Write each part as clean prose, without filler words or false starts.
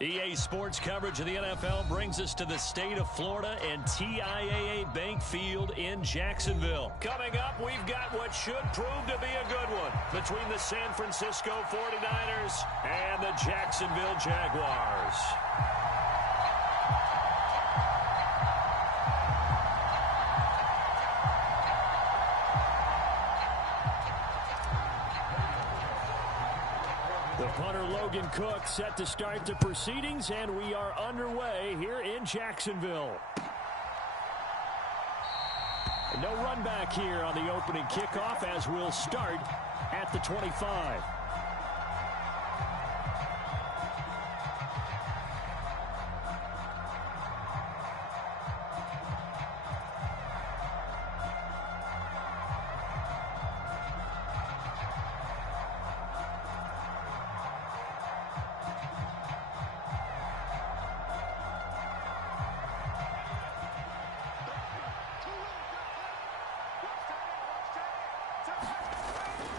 EA Sports coverage of the NFL brings us to the state of Florida and TIAA Bank Field in Jacksonville. Coming up, we've got what should prove to be a good one between the San Francisco 49ers and the Jacksonville Jaguars. The punter Logan Cook set to start the proceedings, and we are underway here in Jacksonville. No run back here on the opening kickoff as we'll start at the 25.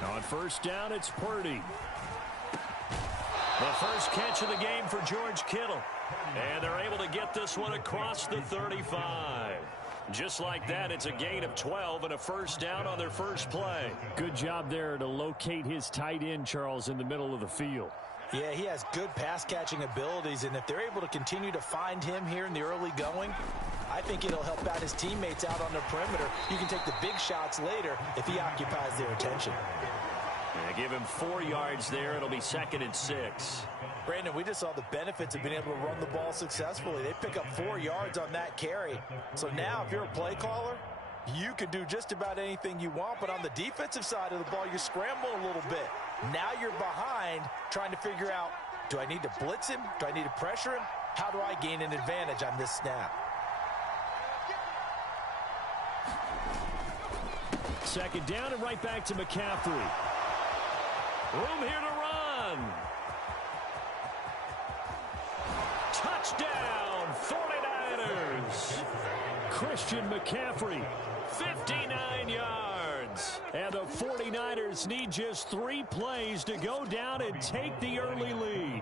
On first down, it's Purdy. The first catch of the game for George Kittle. And they're able to get this one across the 35. Just like that, it's a gain of 12 and a first down on their first play. Good job there to locate his tight end, Charles, in the middle of the field. Yeah, he has good pass-catching abilities, and if they're able to continue to find him here in the early going, I think it'll help out his teammates out on the perimeter. You can take the big shots later if he occupies their attention. Yeah, give him 4 yards there. It'll be 2nd and 6. Brandon, we just saw the benefits of being able to run the ball successfully. They pick up 4 yards on that carry. So now if you're a play caller, you can do just about anything you want, but on the defensive side of the ball, you're scrambling a little bit. Now you're behind trying to figure out, do I need to blitz him? Do I need to pressure him? How do I gain an advantage on this snap? Second down and right back to McCaffrey. Room here to run. Touchdown, 49ers. Christian McCaffrey, 59 yards. And the 49ers need just 3 plays to go down and take the early lead.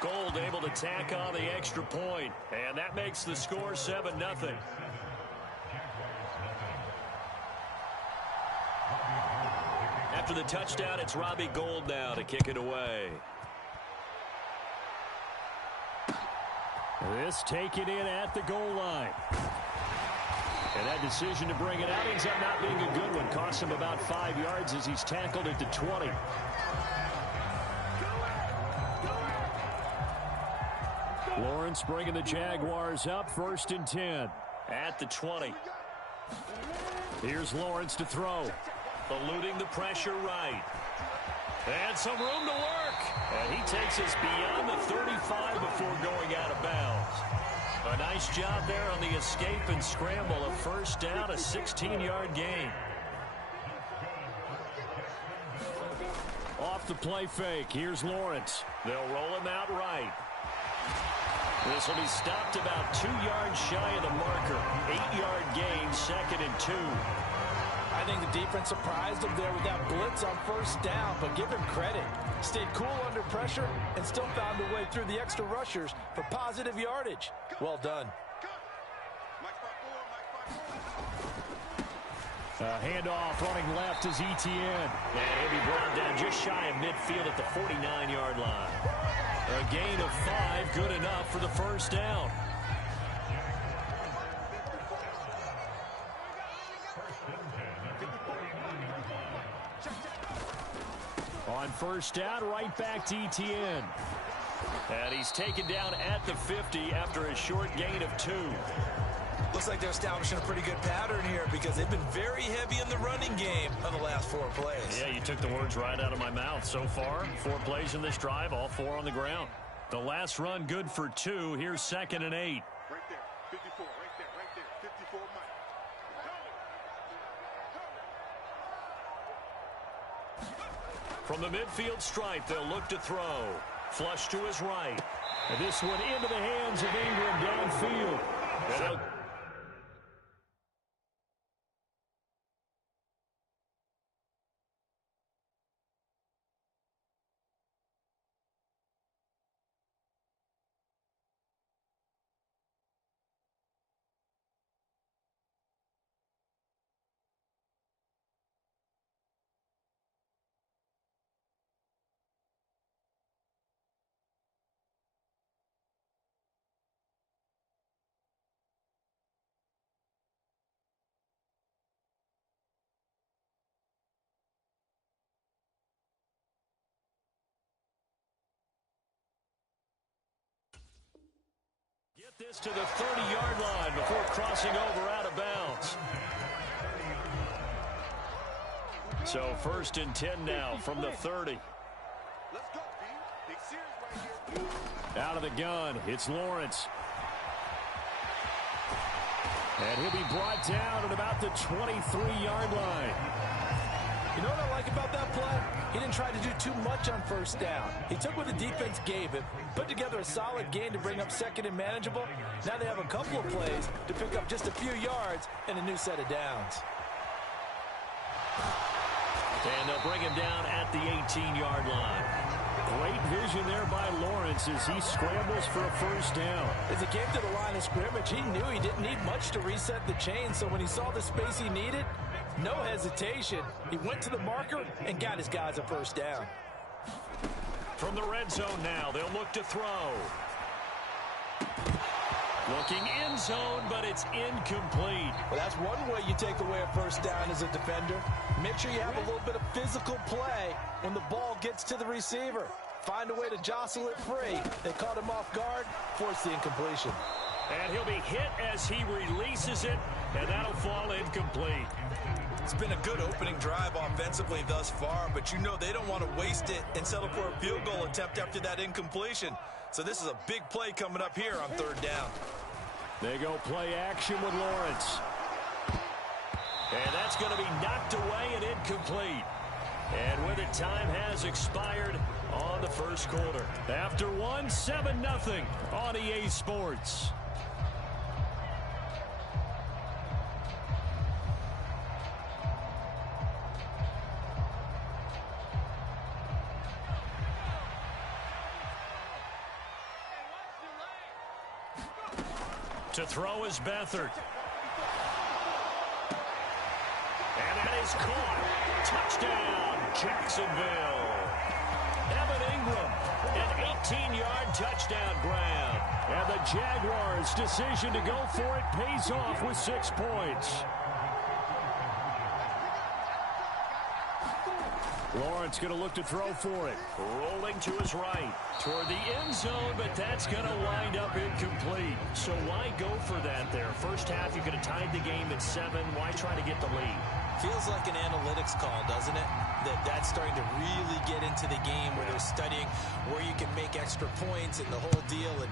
Gold able to tack on the extra point, and that makes the score 7-0. After the touchdown, it's Robbie Gould now to kick it away. This taken in at the goal line. And that decision to bring it out ends up not being a good one. Costs him about 5 yards as he's tackled at the 20. Lawrence bringing the Jaguars up, 1st and 10 at the 20. Here's Lawrence to throw. Eluding the pressure right. And some room to work. And he takes us beyond the 35 before going out of bounds. A nice job there on the escape and scramble. A first down, a 16-yard gain. Off the play fake. Here's Lawrence. They'll roll him out right. This will be stopped about 2 yards shy of the marker. 8-yard gain, 2nd and 2. I think the defense surprised him there with that blitz on first down, but give him credit. Stayed cool under pressure and still found a way through the extra rushers for positive yardage. Well done. Handoff running left is ETN. And he'll be brought down just shy of midfield at the 49-yard line. A gain of 5, good enough for the first down. On first down, right back to ETN. And he's taken down at the 50 after a short gain of 2. Looks like they're establishing a pretty good pattern here because they've been very heavy in the running game on the last 4 plays. Yeah, you took the words right out of my mouth. So far, 4 plays in this drive, all 4 on the ground. The last run good for 2. Here's 2nd and 8. Right there, 54, right there, 54, Mike. From the midfield stripe, they'll look to throw. Flush to his right. And this one into the hands of Ingram downfield. And get this to the 30-yard line before crossing over out of bounds. So 1st and 10 now from the 30. Let's go, B. Big series right here. Out of the gun, it's Lawrence. And he'll be brought down at about the 23-yard line. You know what I like about that play? He didn't try to do too much on 1st down. He took what the defense gave him, put together a solid game to bring up 2nd and manageable. Now they have a couple of plays to pick up just a few yards and a new set of downs. And they'll bring him down at the 18-yard line. Great vision there by Lawrence as he scrambles for a 1st down. As he came to the line of scrimmage, he knew he didn't need much to reset the chain, so when he saw the space he needed, no hesitation. He went to the marker and got his guys a 1st down. From the red zone now, they'll look to throw. Looking end zone, but it's incomplete. Well, that's one way you take away a 1st down as a defender. Make sure you have a little bit of physical play when the ball gets to the receiver. Find a way to jostle it free. They caught him off guard, forced the incompletion. And he'll be hit as he releases it, and that'll fall incomplete. It's been a good opening drive offensively thus far, but you know they don't want to waste it and settle for a field goal attempt after that incompletion. So this is a big play coming up here on 3rd down. They go play action with Lawrence. And that's going to be knocked away and incomplete. And with it, time has expired on the 1st quarter. After one, 7-0 on EA Sports. To throw is Beathard. And that is caught. Touchdown, Jacksonville. Evan Ingram, an 18-yard touchdown grab. And the Jaguars' decision to go for it pays off with 6 points. Lawrence going to look to throw for it. Rolling to his right toward the end zone, but that's going to wind up incomplete. So why go for that there? 1st half, you could have tied the game at 7. Why try to get the lead? Feels like an analytics call, doesn't it? That's starting to really get into the game where they're studying where you can make extra points and the whole deal and,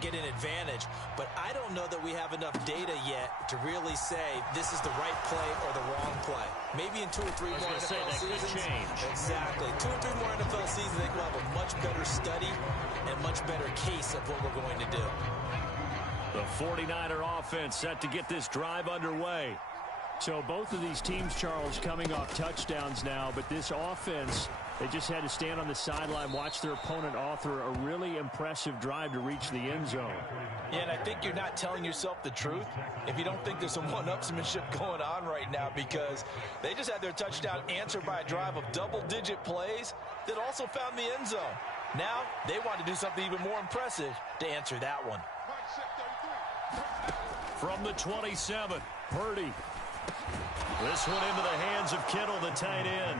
get an advantage. But I don't know that we have enough data yet to really say this is the right play or the wrong play. Maybe in 2 or 3 more NFL seasons. Exactly. 2 or 3 more NFL seasons, I think we'll have a much better study and much better case of what we're going to do. The 49er offense set to get this drive underway. So both of these teams, Charles, coming off touchdowns now, but this offense, they just had to stand on the sideline, watch their opponent author a really impressive drive to reach the end zone. Yeah, and I think you're not telling yourself the truth if you don't think there's some one-upsmanship going on right now, because they just had their touchdown answered by a drive of double-digit plays that also found the end zone. Now they want to do something even more impressive to answer that one. From the 27, Purdy. This one into the hands of Kittle, the tight end.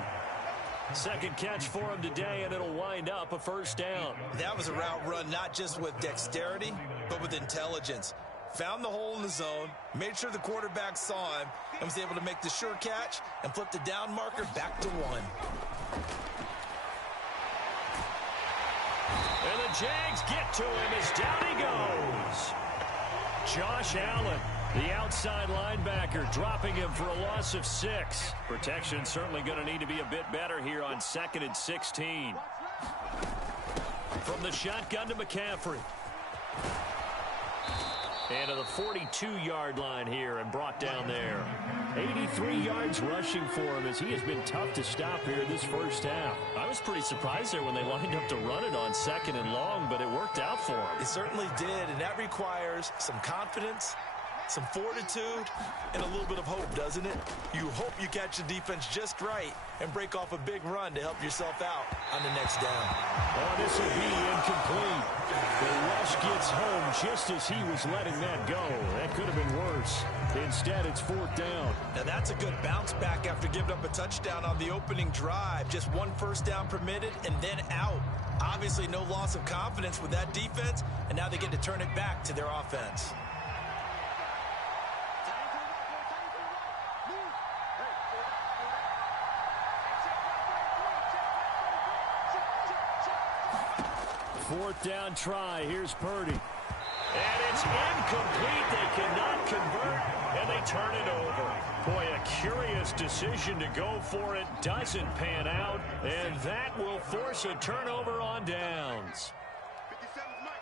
2nd catch for him today, and it'll wind up a 1st down. That was a route run not just with dexterity, but with intelligence. Found the hole in the zone, made sure the quarterback saw him, and was able to make the sure catch and flip the down marker back to 1. And the Jags get to him as down he goes. Josh Allen, the outside linebacker, dropping him for a loss of 6. Protection certainly going to need to be a bit better here on 2nd and 16. From the shotgun to McCaffrey. And to the 42-yard line here and brought down there. 83 yards rushing for him as he has been tough to stop here this first half. I was pretty surprised there when they lined up to run it on 2nd and long, but it worked out for him. It certainly did, and that requires some confidence, some fortitude, and a little bit of hope, doesn't it? You hope you catch the defense just right and break off a big run to help yourself out on the next down. Oh, this will be incomplete. The rush gets home just as he was letting that go. That could have been worse. Instead, it's 4th down. Now, that's a good bounce back after giving up a touchdown on the opening drive. Just 1 first down permitted and then out. Obviously, no loss of confidence with that defense, and now they get to turn it back to their offense. Fourth down try. Here's Purdy. And it's incomplete. They cannot convert, and they turn it over. Boy, a curious decision to go for it. Doesn't pan out, and that will force a turnover on downs. 57, Mike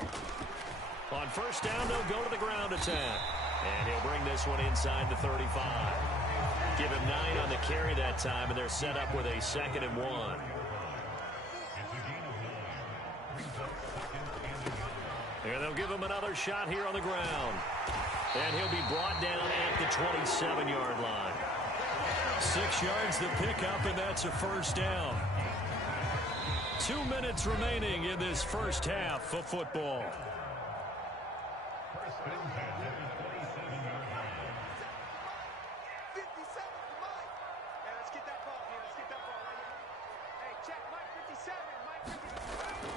57. On first down, they'll go to the ground attack. And he'll bring this one inside the 35. Give him 9 on the carry that time, and they're set up with a 2nd and 1. And they'll give him another shot here on the ground. And he'll be brought down at the 27-yard line. 6 yards the pickup, and that's a first down. 2 minutes remaining in this first half of football.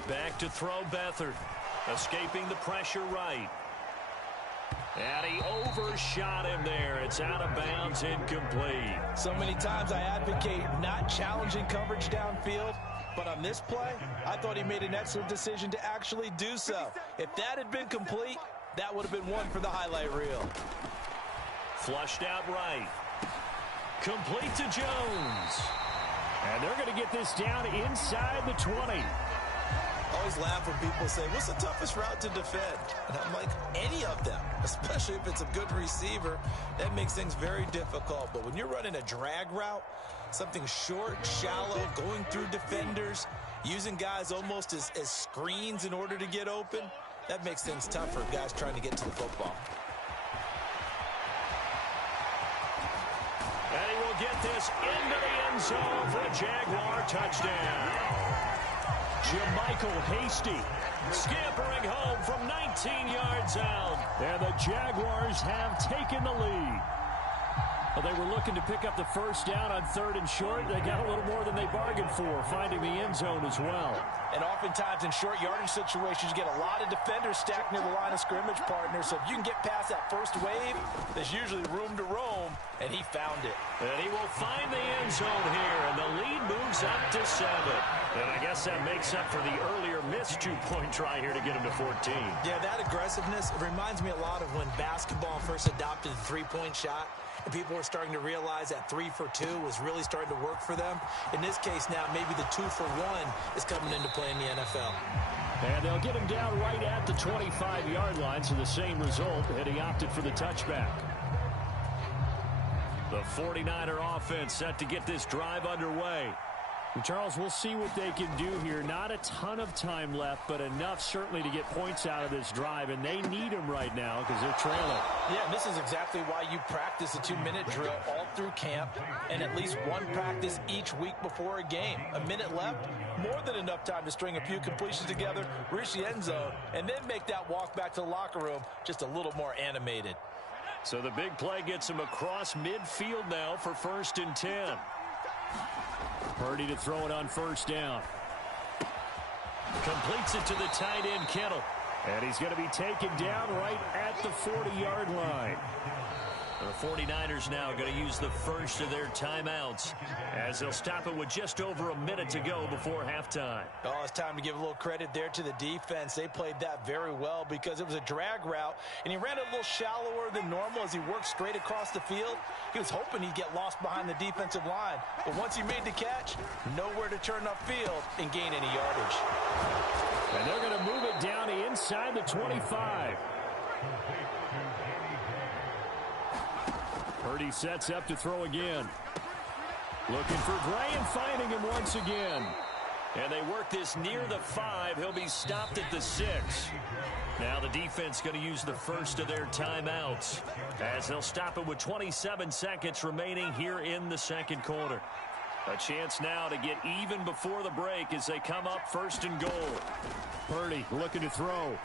Back to throw Beathard. Escaping the pressure right. And he overshot him there. It's out of bounds, incomplete. So many times I advocate not challenging coverage downfield, but on this play, I thought he made an excellent decision to actually do so. If that had been complete, that would have been one for the highlight reel. Flushed out right. Complete to Jones. And they're going to get this down inside the 20. Always laugh when people say, what's the toughest route to defend? And I'm like, any of them, especially if it's a good receiver. That makes things very difficult. But when you're running a drag route, something short, shallow, going through defenders, using guys almost as screens in order to get open, that makes things tough for guys trying to get to the football. And he will get this into the end zone for a Jaguar touchdown. Jermichael Hasty scampering home from 19 yards out. And the Jaguars have taken the lead. Well, they were looking to pick up the first down on 3rd and short. They got a little more than they bargained for, finding the end zone as well. And oftentimes in short yardage situations, you get a lot of defenders stacked near the line of scrimmage partners. So if you can get past that first wave, there's usually room to roam, and he found it. And he will find the end zone here, and the lead moves up to 7. And I guess that makes up for the earlier missed 2-point try here to get him to 14. Yeah, that aggressiveness, it reminds me a lot of when basketball first adopted the three-point shot. And people were starting to realize that 3 for 2 was really starting to work for them. In this case now, maybe the 2 for 1 is coming into play in the NFL. And they'll get him down right at the 25-yard line, so the same result, and he opted for the touchback. The 49er offense set to get this drive underway. Charles, we'll see what they can do here. Not a ton of time left, but enough certainly to get points out of this drive, and they need them right now because they're trailing. Yeah, this is exactly why you practice a 2-minute drill all through camp and at least one practice each week before a game. A minute left, more than enough time to string a few completions together, reach the end zone, and then make that walk back to the locker room just a little more animated. So the big play gets him across midfield now for 1st and 10. Purdy to throw it on first down. Completes it to the tight end, Kittle. And he's going to be taken down right at the 40-yard line. The 49ers now going to use the first of their timeouts as they'll stop it with just over a minute to go before halftime. Oh, it's time to give a little credit there to the defense. They played that very well because it was a drag route, and he ran it a little shallower than normal as he worked straight across the field. He was hoping he'd get lost behind the defensive line, but once he made the catch, nowhere to turn upfield and gain any yardage. And they're going to move it down inside the 25. Purdy sets up to throw again. Looking for Gray and finding him once again. And they work this near the 5. He'll be stopped at the 6. Now the defense going to use the first of their timeouts as they'll stop it with 27 seconds remaining here in the second quarter. A chance now to get even before the break as they come up first and goal. Purdy looking to throw.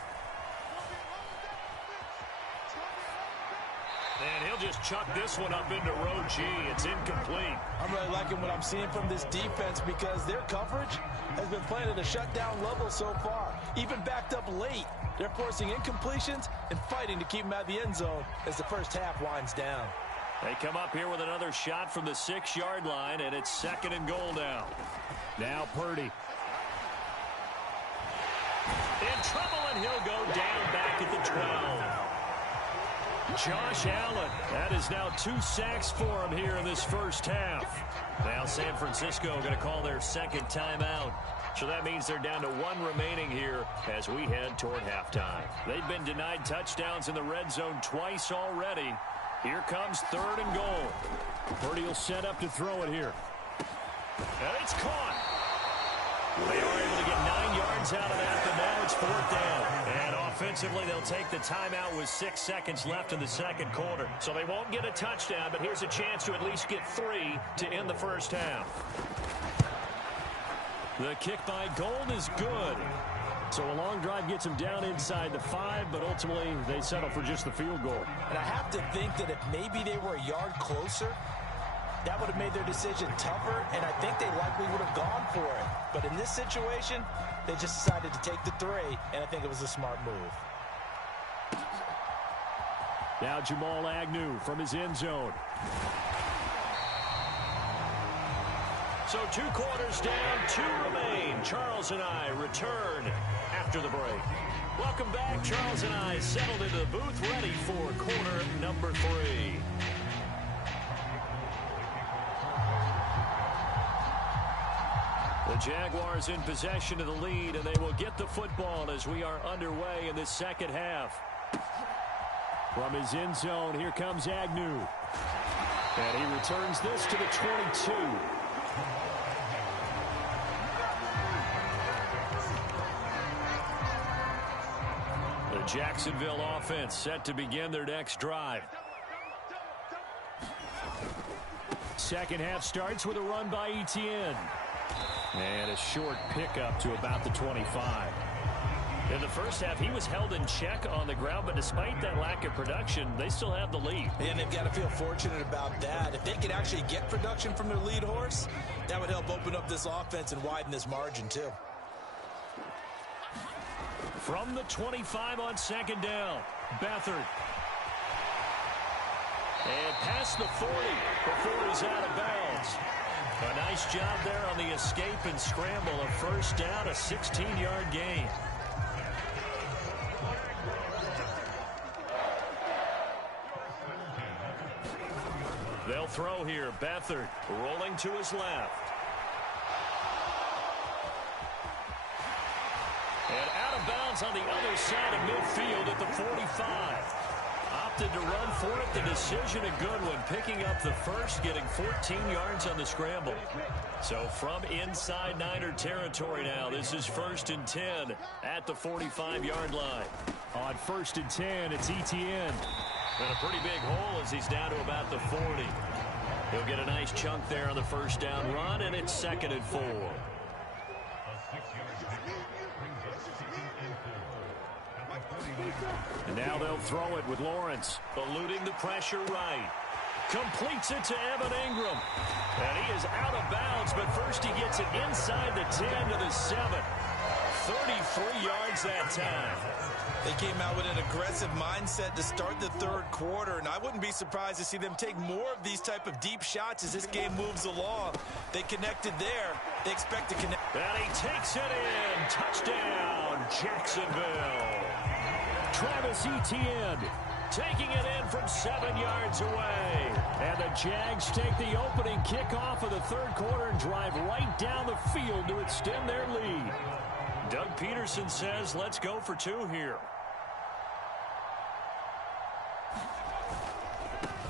And he'll just chuck this one up into row G. It's incomplete. I'm really liking what I'm seeing from this defense because their coverage has been playing at a shutdown level so far. Even backed up late, they're forcing incompletions and fighting to keep them out of the end zone as the first half winds down. They come up here with another shot from the 6-yard line, and it's second and goal now. Now Purdy. In trouble, and he'll go down back at the 12. Josh Allen, that is now 2 sacks for him here in this first half. Now San Francisco going to call their second timeout. So that means they're down to 1 remaining here as we head toward halftime. They've been denied touchdowns in the red zone twice already. Here comes third and goal. Purdy will set up to throw it here. And it's caught. They are able to get 9 yards out of that, but now it's 4th down. And offensively, they'll take the timeout with 6 seconds left in the second quarter. So they won't get a touchdown, but here's a chance to at least get 3 to end the first half. The kick by Gold is good. So a long drive gets them down inside the 5, but ultimately they settle for just the field goal. And I have to think that if maybe they were a yard closer, that would have made their decision tougher, and I think they likely would have gone for it. But in this situation, they just decided to take the 3, and I think it was a smart move. Now Jamal Agnew from his end zone. So 2 quarters down, 2 remain. Charles and I return after the break. Welcome back. Charles and I settled into the booth ready for quarter number 3. The Jaguars in possession of the lead, and they will get the football as we are underway in this second half. From his end zone, here comes Agnew. And he returns this to the 22. The Jacksonville offense set to begin their next drive. Second half starts with a run by Etienne. And a short pickup to about the 25. In the first half, he was held in check on the ground, but despite that lack of production, they still have the lead. And they've got to feel fortunate about that. If they could actually get production from their lead horse, that would help open up this offense and widen this margin, too. From the 25 on second down, Beathard. And past the 40 before he's out of bounds. A nice job there on the escape and scramble. A first down, a 16-yard gain. They'll throw here. Beathard rolling to his left. And out of bounds on the other side of midfield at the 45. Opted to run for it. The decision a good one. Picking up the first, getting 14 yards on the scramble. So from inside Niner territory now, this is 1st and 10 at the 45-yard line. On 1st and 10, it's Etienne. And a pretty big hole as he's down to about the 40. He'll get a nice chunk there on the first down run, and it's 2nd and 4. And now they'll throw it with Lawrence. Eluding the pressure right. Completes it to Evan Ingram. And he is out of bounds, but first he gets it inside the 10 to the 7. 33 yards that time. They came out with an aggressive mindset to start the third quarter, and I wouldn't be surprised to see them take more of these type of deep shots as this game moves along. They connected there. They expect to connect. And he takes it in. Touchdown, Jacksonville. Travis Etienne taking it in from 7 yards away. And the Jags take the opening kickoff of the third quarter and drive right down the field to extend their lead. Doug Peterson says, let's go for two here.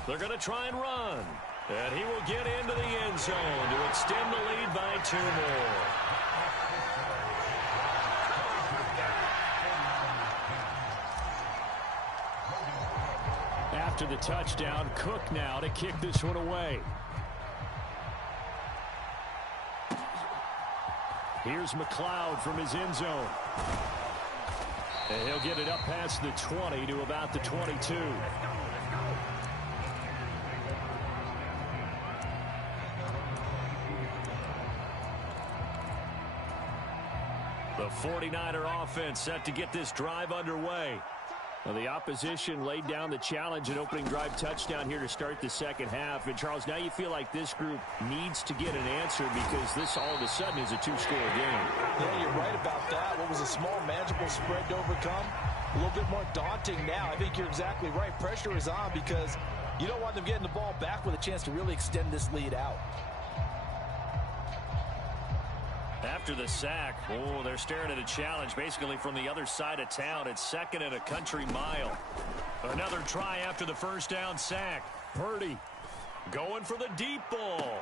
They're going to try and run. And he will get into the end zone to extend the lead by 2 more. After the touchdown, Cook now to kick this one away. Here's McLeod from his end zone. And he'll get it up past the 20 to about the 22. The 49er offense set to get this drive underway. Well, the opposition laid down the challenge and opening drive touchdown here to start the second half. And, Charles, now you feel like this group needs to get an answer because this all of a sudden is a two-score game. Yeah, you're right about that. What was a small, manageable spread to overcome, a little bit more daunting now. I think you're exactly right. Pressure is on because you don't want them getting the ball back with a chance to really extend this lead out. After the sack, oh, they're staring at a challenge basically from the other side of town. It's second and a country mile. Another try after the first down sack. Purdy going for the deep ball.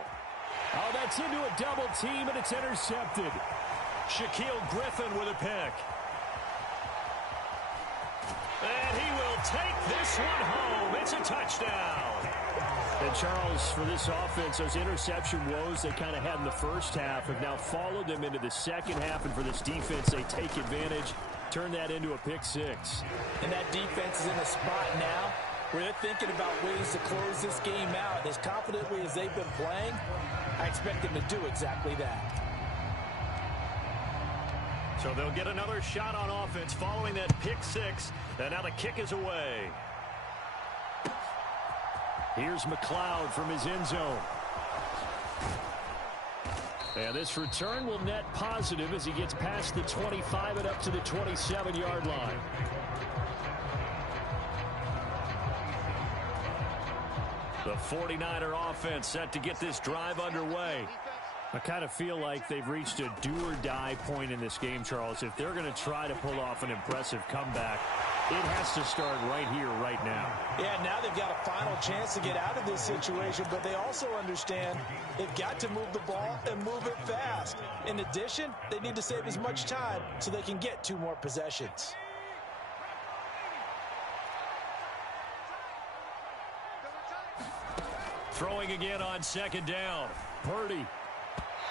Oh, that's into a double team, and it's intercepted. Shaquille Griffin with a pick. And he will take this one home. It's a touchdown. And, Charles, for this offense, those interception woes they kind of had in the first half have now followed them into the second half. And for this defense, they take advantage, turn that into a pick six. And that defense is in a spot now where they're thinking about ways to close this game out. As confidently as they've been playing, I expect them to do exactly that. So they'll get another shot on offense following that pick six. And now the kick is away. Here's McLeod from his end zone. And this return will net positive as he gets past the 25 and up to the 27-yard line. The 49er offense set to get this drive underway. I kind of feel like they've reached a do-or-die point in this game, Charles. If they're going to try to pull off an impressive comeback, it has to start right here, right now. Yeah, now they've got a final chance to get out of this situation, but they also understand they've got to move the ball and move it fast. In addition, they need to save as much time so they can get 2 more possessions. Throwing again on second down. Purdy.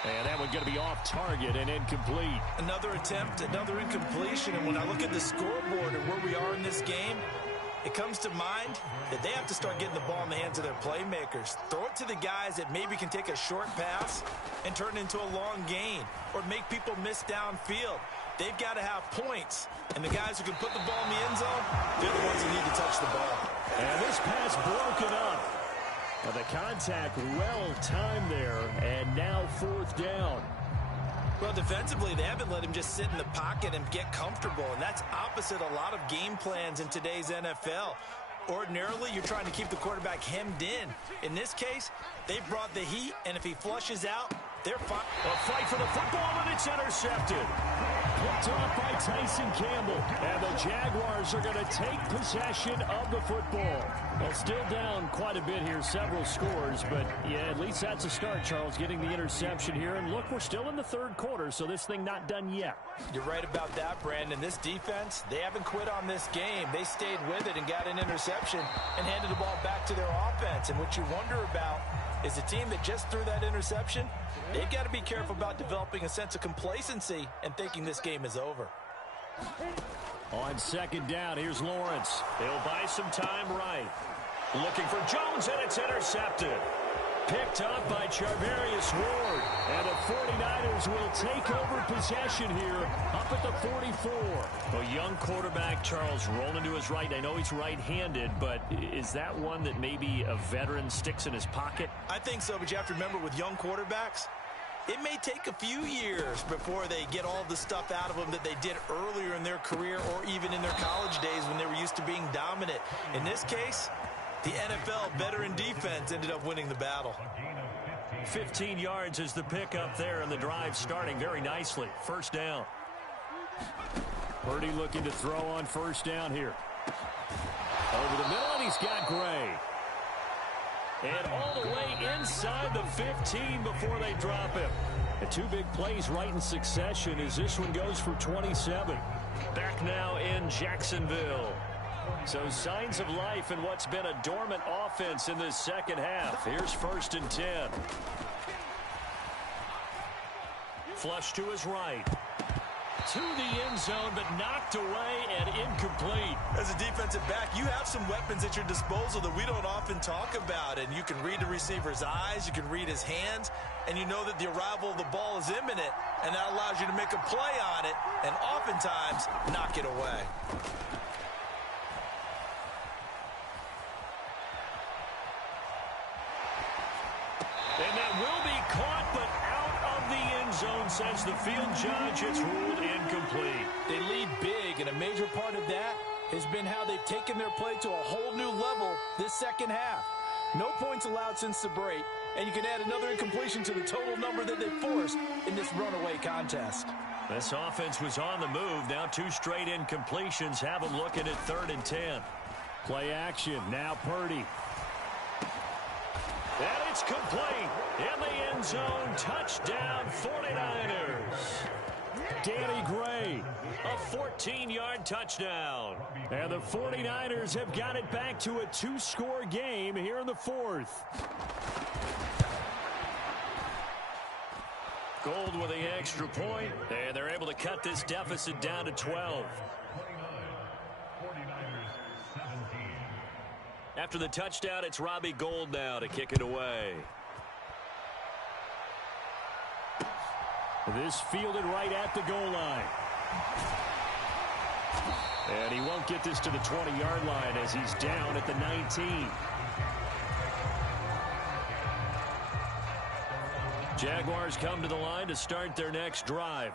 And that one's going to be off target and incomplete. Another attempt, another incompletion. And when I look at the scoreboard and where we are in this game, it comes to mind that they have to start getting the ball in the hands of their playmakers. Throw it to the guys that maybe can take a short pass and turn it into a long gain or make people miss downfield. They've got to have points. And the guys who can put the ball in the end zone, they're the ones who need to touch the ball. And this pass broken up. The contact well-timed there, and now 4th down. Well, defensively, they haven't let him just sit in the pocket and get comfortable, and that's opposite a lot of game plans in today's NFL. Ordinarily, you're trying to keep the quarterback hemmed in. In this case, they brought the heat, and if he flushes out, they're fine. A fight for the football, and it's intercepted. Picked off by Tyson Campbell, and the Jaguars are going to take possession of the football. Well, still down quite a bit here, several scores, but yeah, at least that's a start, Charles, getting the interception here. And look, we're still in the third quarter, so this thing not done yet. You're right about that, Brandon. This defense, they haven't quit on this game. They stayed with it and got an interception and handed the ball back to their offense. And what you wonder about is the team that just threw that interception, they've got to be careful about developing a sense of complacency and thinking this game is over. On second down, here's Lawrence. They'll buy some time right. Looking for Jones, and it's intercepted. picked up by Charvarius Ward. And the 49ers will take over possession here up at the 44. A young quarterback, Charles, rolling to his right. I know he's right-handed, but is that one that maybe a veteran sticks in his pocket? I think so, but you have to remember with young quarterbacks, it may take a few years before they get all the stuff out of them that they did earlier in their career or even in their college days when they were used to being dominant. In this case, the NFL veteran defense ended up winning the battle. 15 yards is the pickup there, and the drive starting very nicely. First down. Purdy looking to throw on first down here. Over the middle, and he's got Gray. And all the way inside the 15 before they drop him. And two big plays right in succession as this one goes for 27. Back now in Jacksonville. So signs of life in what's been a dormant offense in this second half. Here's 1st and 10. Flush to his right. To the end zone, but knocked away and incomplete. As a defensive back, you have some weapons at your disposal that we don't often talk about. And you can read the receiver's eyes, you can read his hands, and you know that the arrival of the ball is imminent, and that allows you to make a play on it and oftentimes knock it away. And that will be caught, but out of the end zone, says the field judge. It's ruled incomplete. They lead big, and a major part of that has been how they've taken their play to a whole new level this second half. No points allowed since the break, and you can add another incompletion to the total number that they forced in this runaway contest. This offense was on the move. Now 2 straight incompletions have them looking at 3rd and 10. Play action. Now Purdy. And it's complete. In the end zone. Touchdown 49ers. Danny Gray. A 14-yard touchdown. And the 49ers have got it back to a 2-score game here in the 4th. Gold with the extra point. And they're able to cut this deficit down to 12. After the touchdown, it's Robbie Gould now to kick it away. This fielded right at the goal line. And he won't get this to the 20-yard line as he's down at the 19. Jaguars come to the line to start their next drive.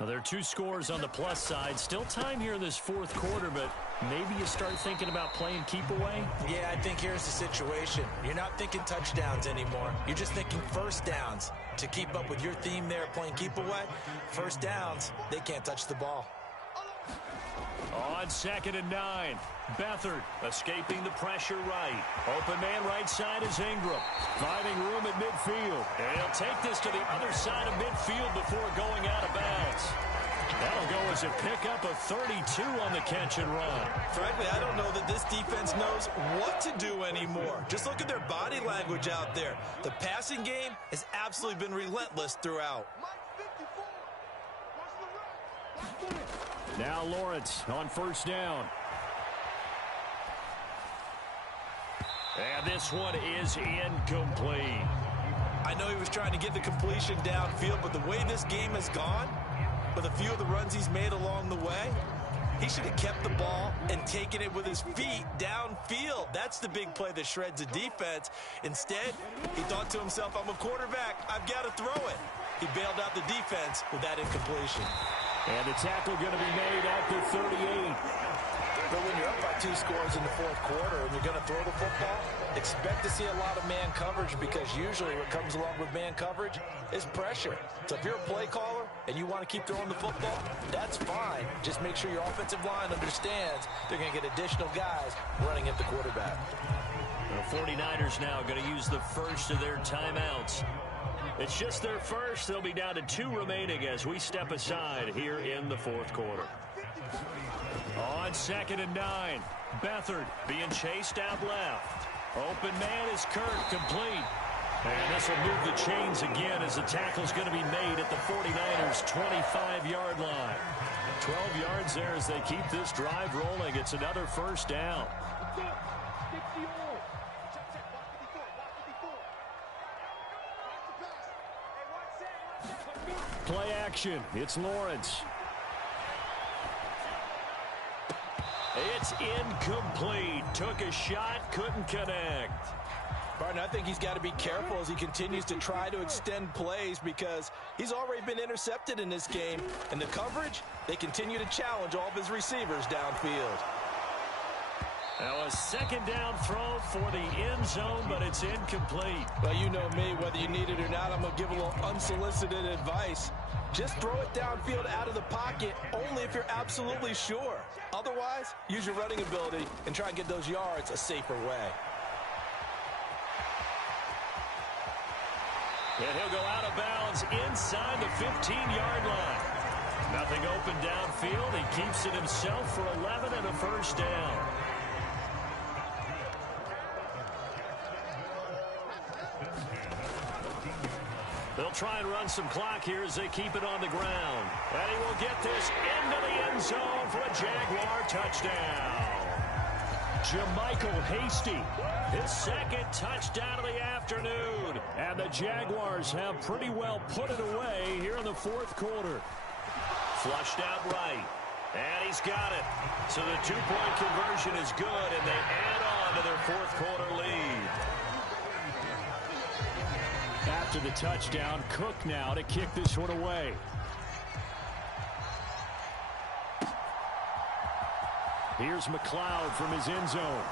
Now, there are 2 scores on the plus side. Still time here in this 4th quarter, but maybe you start thinking about playing keep away? Yeah, I think here's the situation. You're not thinking touchdowns anymore. You're just thinking first downs. To keep up with your theme there, playing keep away, first downs, they can't touch the ball. On 2nd and 9. Beathard escaping the pressure right. Open man right side is Ingram. Finding room at midfield. And he'll take this to the other side of midfield before going out of bounds. That'll go as a pickup of 32 on the catch and run. Frankly, I don't know that this defense knows what to do anymore. Just look at their body language out there. The passing game has absolutely been relentless throughout. Now Lawrence on first down. And this one is incomplete. I know he was trying to get the completion downfield, but the way this game has gone, with a few of the runs he's made along the way, he should have kept the ball and taken it with his feet downfield. That's the big play that shreds the defense. Instead, he thought to himself, I'm a quarterback, I've got to throw it. He bailed out the defense with that incompletion. And the tackle going to be made at the 38. But when you're up by 2 scores in the 4th quarter and you're going to throw the football, expect to see a lot of man coverage, because usually what comes along with man coverage is pressure. So if you're a play caller and you want to keep throwing the football, that's fine. Just make sure your offensive line understands they're going to get additional guys running at the quarterback. The 49ers now going to use the first of their timeouts. It's just their first. They'll be down to 2 remaining as we step aside here in the 4th quarter. On 2nd and 9. Beathard being chased out left. Open man is Kirk, complete. And this will move the chains again as the tackle's going to be made at the 49ers' 25-yard line. 12 yards there as they keep this drive rolling. It's another first down. action. It's Lawrence. It's incomplete. Took a shot, couldn't connect. Barton, I think he's got to be careful as he continues to try to extend plays because he's already been intercepted in this game. And the coverage, they continue to challenge all of his receivers downfield. Now a second down throw for the end zone, but it's incomplete. Well, you know me, whether you need it or not, I'm going to give a little unsolicited advice. Just throw it downfield out of the pocket only if you're absolutely sure. Otherwise, use your running ability and try and get those yards a safer way. And he'll go out of bounds inside the 15-yard line. Nothing open downfield. He keeps it himself for 11 and a first down. They'll try and run some clock here as they keep it on the ground. And he will get this into the end zone for a Jaguar touchdown. Jermichael Hasty, his second touchdown of the afternoon. And the Jaguars have pretty well put it away here in the fourth quarter. Flushed out right. And he's got it. So the two-point conversion is good, and they add on to their fourth quarter lead. After the touchdown, Cook now to kick this one away. Here's McLeod from his end zone.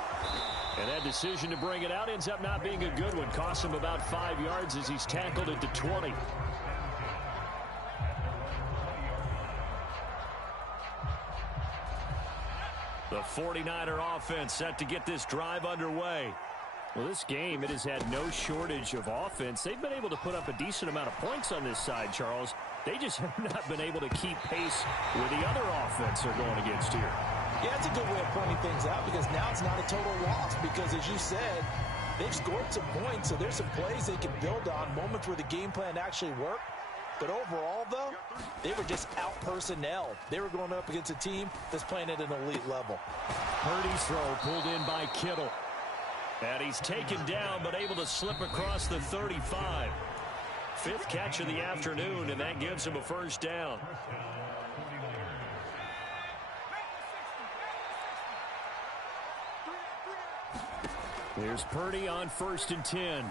And that decision to bring it out ends up not being a good one. Costs him about 5 yards as he's tackled at the 20. The 49er offense set to get this drive underway. Well, this game, it has had no shortage of offense. They've been able to put up a decent amount of points on this side, Charles. They just have not been able to keep pace with the other offense they're going against here. Yeah, it's a good way of pointing things out because now it's not a total loss because, as you said, they've scored some points, so there's some plays they can build on, moments where the game plan actually worked. But overall, though, they were just out-personnel. They were going up against a team that's playing at an elite level. Purdy's throw pulled in by Kittle. And he's taken down, but able to slip across the 35. Fifth catch of the afternoon, and that gives him a first down. There's Purdy on 1st and 10.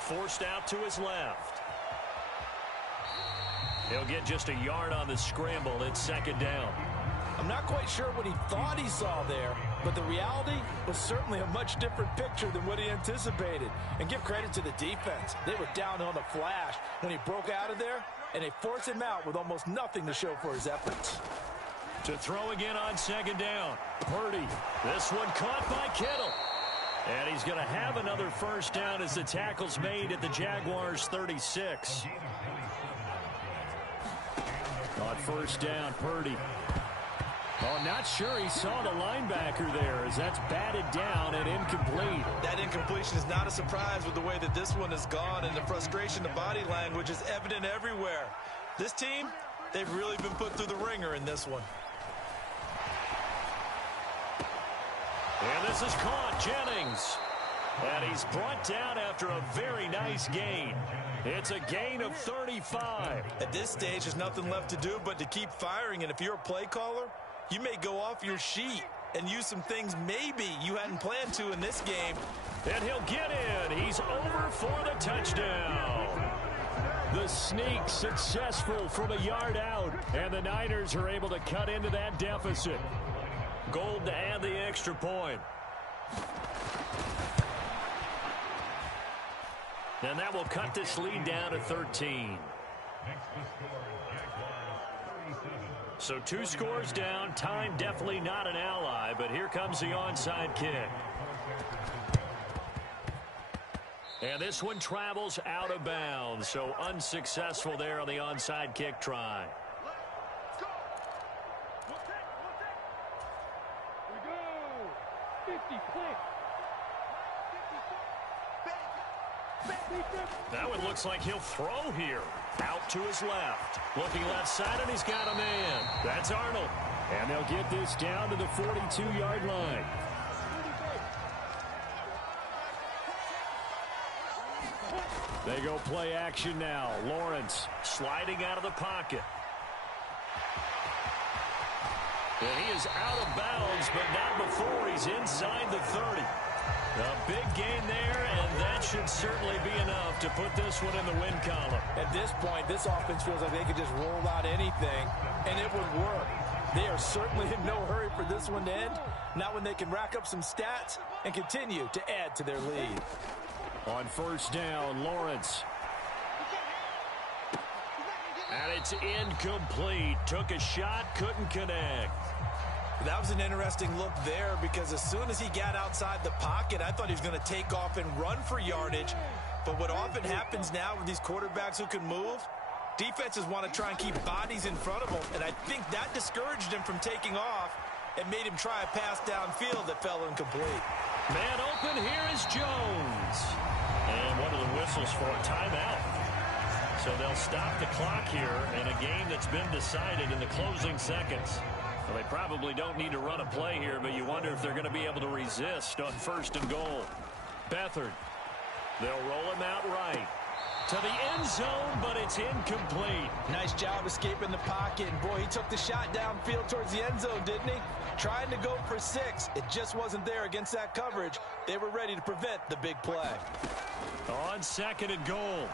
Forced out to his left. He'll get just a yard on the scramble. It's second down. I'm not quite sure what he thought he saw there, but the reality was certainly a much different picture than what he anticipated. And give credit to the defense. They were down on the flash when he broke out of there, and they forced him out with almost nothing to show for his efforts. To throw again on second down. Purdy. This one caught by Kittle. And he's going to have another first down as the tackle's made at the Jaguars' 36. On first down, Purdy. Oh, not sure he saw the linebacker there as that's batted down and incomplete. That incompletion is not a surprise with the way that this one has gone, and the frustration, the body language is evident everywhere. This team, they've really been put through the ringer in this one. And this is caught, Jennings. And he's brought down after a very nice gain. It's a gain of 35. At this stage, there's nothing left to do but to keep firing, and if you're a play caller, you may go off your sheet and use some things maybe you hadn't planned to in this game. And he'll get in. He's over for the touchdown. The sneak successful from a yard out, and the Niners are able to cut into that deficit. Gold to add the extra point. And that will cut this lead down to 13. So 2 scores down. Time definitely not an ally, but here comes the onside kick. And this one travels out of bounds, so unsuccessful there on the onside kick try. Now it looks like he'll throw here. Out to his left. Looking left side, and he's got a man. That's Arnold. And they'll get this down to the 42-yard line. They go play action now. Lawrence sliding out of the pocket. And he is out of bounds, but not before he's inside the 30. A big gain there, and that should certainly be enough to put this one in the win column. At this point, this offense feels like they could just roll out anything, and it would work. They are certainly in no hurry for this one to end, not when they can rack up some stats and continue to add to their lead. On first down, Lawrence. And it's incomplete. Took a shot, couldn't connect. That was an interesting look there because as soon as he got outside the pocket, I thought he was going to take off and run for yardage. But what often happens now with these quarterbacks who can move, defenses want to try and keep bodies in front of them, and I think that discouraged him from taking off and made him try a pass downfield that fell incomplete. Man open, here is Jones. And one of the whistles for a timeout. So they'll stop the clock here in a game that's been decided in the closing seconds. Well, they probably don't need to run a play here, but you wonder if they're going to be able to resist on first and goal. Beathard. They'll roll him out right. To the end zone, but it's incomplete. Nice job escaping the pocket. And boy, he took the shot downfield towards the end zone, didn't he? Trying to go for 6. It just wasn't there against that coverage. They were ready to prevent the big play. On second and goal,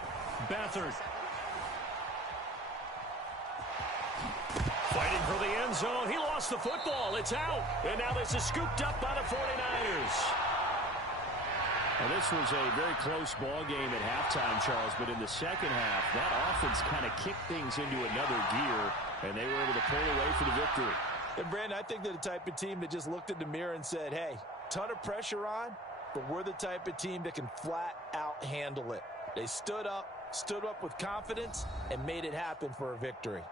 Beathard. Fighting for the end zone. He lost the football. It's out. And now this is scooped up by the 49ers. Well, this was a very close ball game at halftime, Charles, but in the second half, that offense kind of kicked things into another gear, and they were able to pull away for the victory. And, Brandon, I think they're the type of team that just looked in the mirror and said, hey, ton of pressure on, but we're the type of team that can flat out handle it. They stood up with confidence, and made it happen for a victory.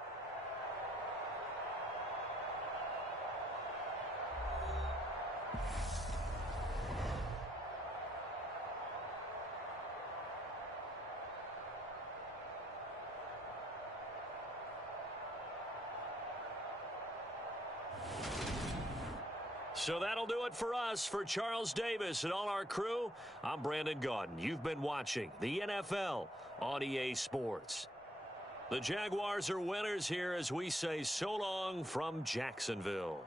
So that'll do it for us. For Charles Davis and all our crew, I'm Brandon Gaudin. You've been watching the NFL on EA Sports. The Jaguars are winners here as we say so long from Jacksonville.